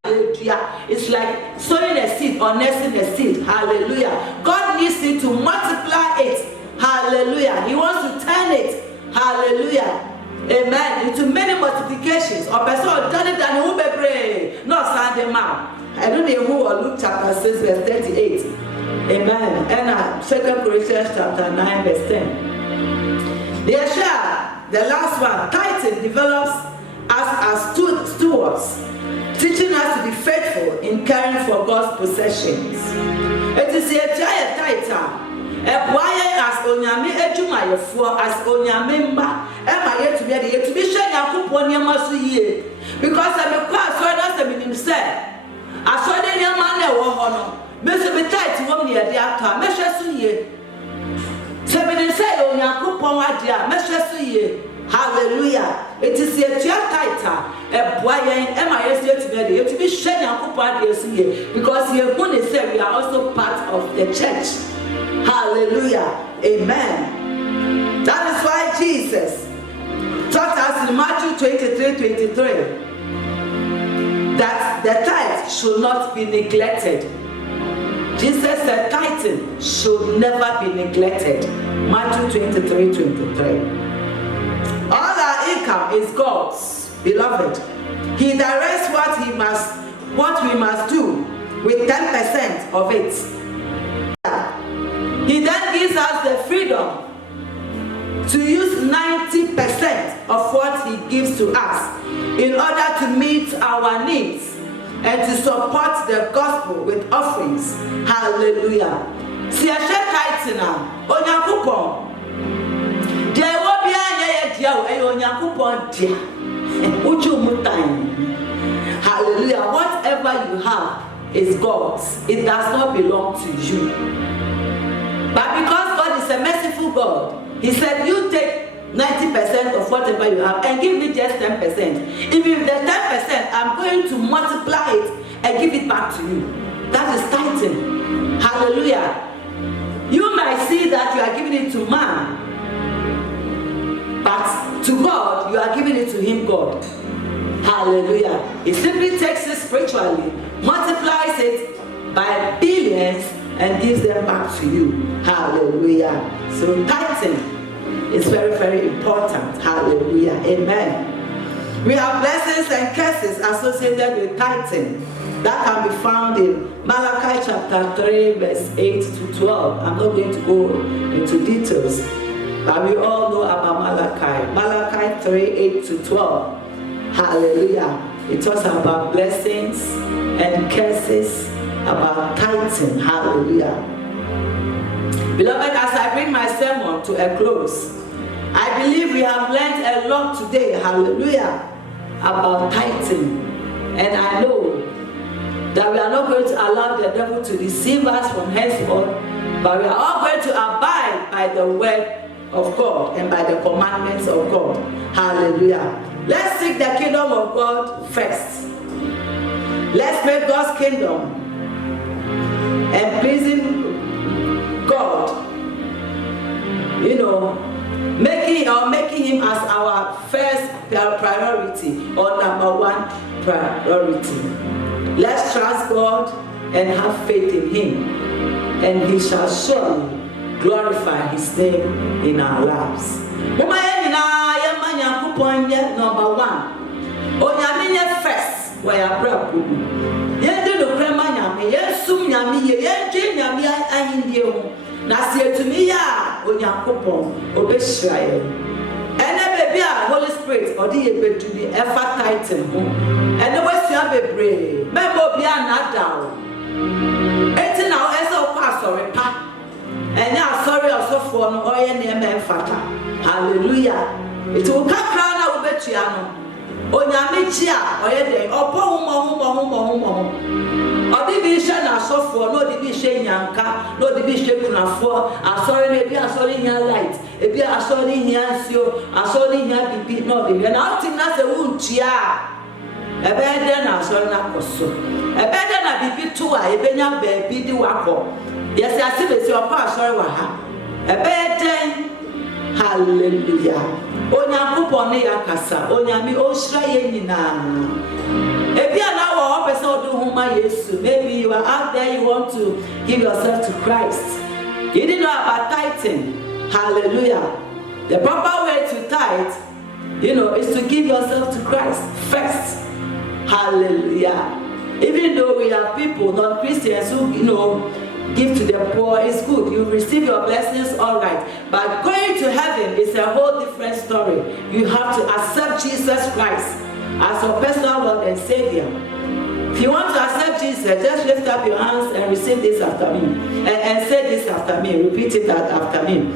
it's like sowing a seed or nesting a seed. Hallelujah. God needs it to multiply it. Hallelujah. He wants to turn it. Hallelujah. Amen. Into many multiplications. Or person done it and who bebre, not Sunday man. I don't know who or Luke chapter 6, verse 38. Amen. And 2 Corinthians chapter 9, verse 10. The last one, tithing develops us as stewards, teaching us to be faithful in caring for God's possessions. It is a giant title. A boy as Onyame Ejuma as Onyame Mba, yet to be sharing a coupon your muscle ye. Because I'm a class, so that's the minimum said. I saw the young man there were honor. Mr. Be tight to one year, the actor, measure so ye. 7 say on your coupon, idea, measure so ye. Hallelujah. It is a title. A boy and to be sharing a coupon year because you have only said we are also part of the church. Hallelujah. Amen. That is why Jesus taught us in Matthew 23:23 that the tithe should not be neglected. Jesus said tithing should never be neglected. Matthew 23:23. All our income is God's, beloved. He directs what we must do with 10% of it. He then gives us the freedom to use 90% of what He gives to us in order to meet our needs and to support the gospel with offerings. Hallelujah. Si ehwe tithe na Onyankopon de wo bia ye dia wo e Onyankopon dia uchu mutan. Hallelujah. Whatever you have is God's. It does not belong to you. But because God is a merciful God, He said, you take 90% of whatever you have and give me just 10%. If you the 10%, I'm going to multiply it and give it back to you. That is tithing. Hallelujah. You might see that you are giving it to man, but to God, you are giving it to Him, God. Hallelujah. He simply takes it spiritually, multiplies it by billions, and gives them back to you. Hallelujah. So tithing is very, very important. Hallelujah. Amen. We have blessings and curses associated with tithing that can be found in Malachi chapter 3, verse 8 to 12. I'm not going to go into details, but we all know about Malachi. Malachi 3, 8 to 12. Hallelujah. It talks about blessings and curses, about tithing. Hallelujah. Beloved, as I bring my sermon to a close, I believe we have learned a lot today, hallelujah, about tithing. And I know that we are not going to allow the devil to deceive us from henceforth, but we are all going to abide by the word of God and by the commandments of God. Hallelujah. Let's seek the kingdom of God first. Let's make God's kingdom and pleasing God, making Him as our first priority or number one priority. Let's trust God and have faith in Him, and He shall surely glorify His name in our lives. Number one, Onyame first, where I brought Yendi no krema nyame, yesum nyame, yenje nyame ahindie ho. Na se etumi ya Onyankopon obehira ye. Ene baby a Holy Spirit odi ye beduni efa titan ho. Ene wasua bebre, member obi anada o. Eti na o eso kwa sorry pa. Ene asori osofo no oye na eme mfata. Hallelujah. It will kakra na obetua no. Onyame chi a oye den opo humo odi bi hwe na asofo no odi bi hwe nyanka no odi bi hwe kunafo asori na bi asori hia light ebi asori hia nsio asori hia bibi no odi na oti na se wuntua ebe de na asori na koso ebe de na bibi to a ebenya ba bi di wakọ yesi asibesi opa asori wa ha ebe de. Hallelujah. Onyankopon ne yakasa onyame ohira ye nyina ebi ana wo person odu huma Yesu. Maybe you are out there, you want to give yourself to Christ. You didn't know about tithing. Hallelujah. The proper way to tithe, is to give yourself to Christ first. Hallelujah. Even though we have people, non-Christians, who give to the poor, is good. You receive your blessings, all right. But going to heaven is a whole different story. You have to accept Jesus Christ as your personal Lord and Savior. If you want to accept Jesus, just lift up your hands and receive this after me. And say this after me. Repeat it after me.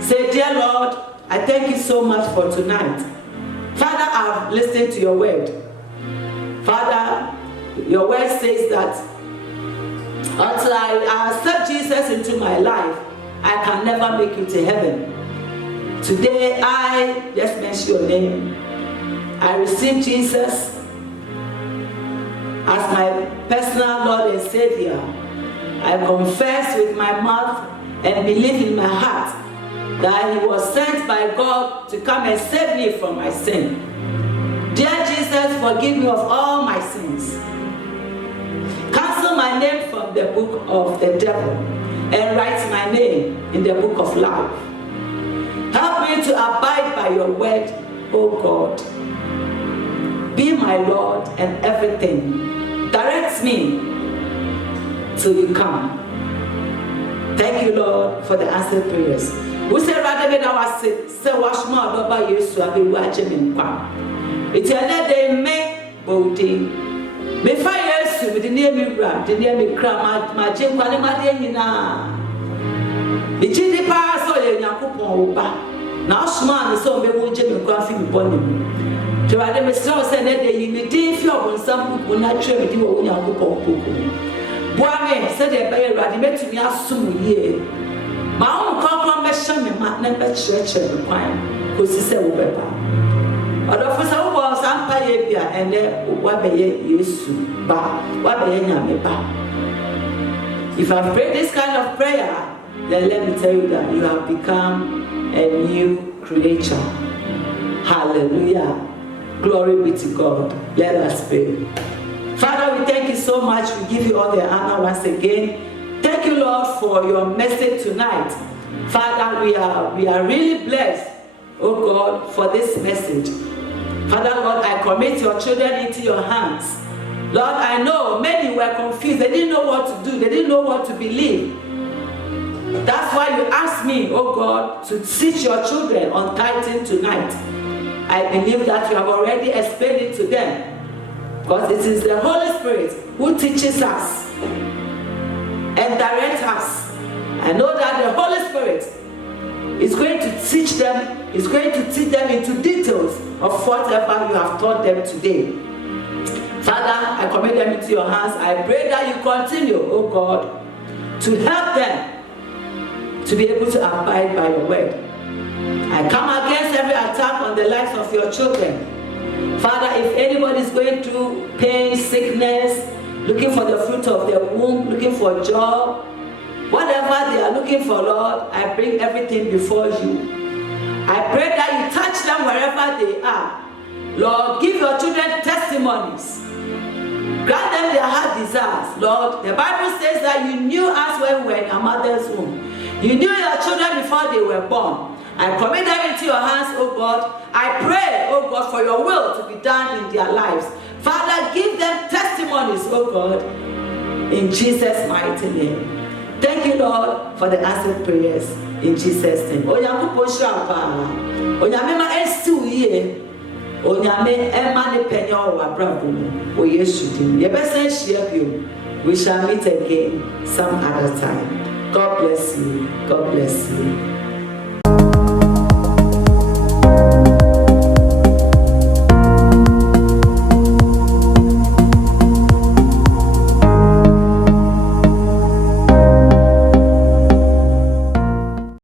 Say, dear Lord, I thank you so much for tonight. Father, I've listened to your word. Father, your word says that until I accept Jesus into my life, I can never make it to heaven. Today, I just mention your name. I receive Jesus as my personal Lord and Savior. I confess with my mouth and believe in my heart that He was sent by God to come and save me from my sin. Dear Jesus, forgive me of all my sins. Cancel my name from the book of the devil and write my name in the book of life. Help me to abide by your word, O God. Be my Lord and everything. Direct me till you come. Thank you, Lord, for the answered prayers. We say rather than our say wash more about you so I be watching in pa. It's another me body. Me fire su with the name me grab, the name me cram my gym kwa ma de nyina. The chini pa so ye Yakupon oba. Now smart so me wo gym kwa fi me boni. To rather me so say that you me dey fi obon sam ku na twa me di wo Yakupon koko. Boa me say the be rather metumi asum ye. Ma on come me sha me ma na be church me kwan ko si se wo beba. Odofisa wo bo sampa ye bia ene wa be ye Yesu ba wa be ye nyame ba. If I pray this kind of prayer, then let me tell you that you have become a new creature. Hallelujah. Glory be to God. Let us pray. Father, we thank you so much. We give you all the honor once again. Thank you, Lord, for your message tonight. Father, we are really blessed, oh God, for this message. Father, Lord, I commit your children into your hands. Lord, I know many were confused. They didn't know what to do. They didn't know what to believe. That's why you asked me, oh God, to teach your children on tithing tonight. I believe that you have already explained it to them. Because it is the Holy Spirit who teaches us and directs us. I know that the Holy Spirit is going to teach them, is going to teach them into details of whatever you have taught them today. Father, I commit them into your hands. I pray that you continue, oh God, to help them to be able to abide by your word. I come against every attack on the lives of your children. Father, if anybody is going through pain, sickness, looking for the fruit of their womb, looking for a job, whatever they are looking for, Lord, I bring everything before you. I pray that you touch them wherever they are. Lord, give your children testimonies. Grant them their heart desires. Lord, the Bible says that you knew us when we were in our mother's womb. You knew your children before they were born. I commit them into your hands, oh God. I pray, oh God, for your will to be done in their lives. Father, give them testimonies, oh God, in Jesus' mighty name. Thank you, Lord, for the answered prayers in Jesus' name. Onyame poshapa. Onyame ma esuye. Onyame ema ne penya o abrabo. O Yesu dim. Yebese share you. We shall meet again some other time. God bless you. God bless you.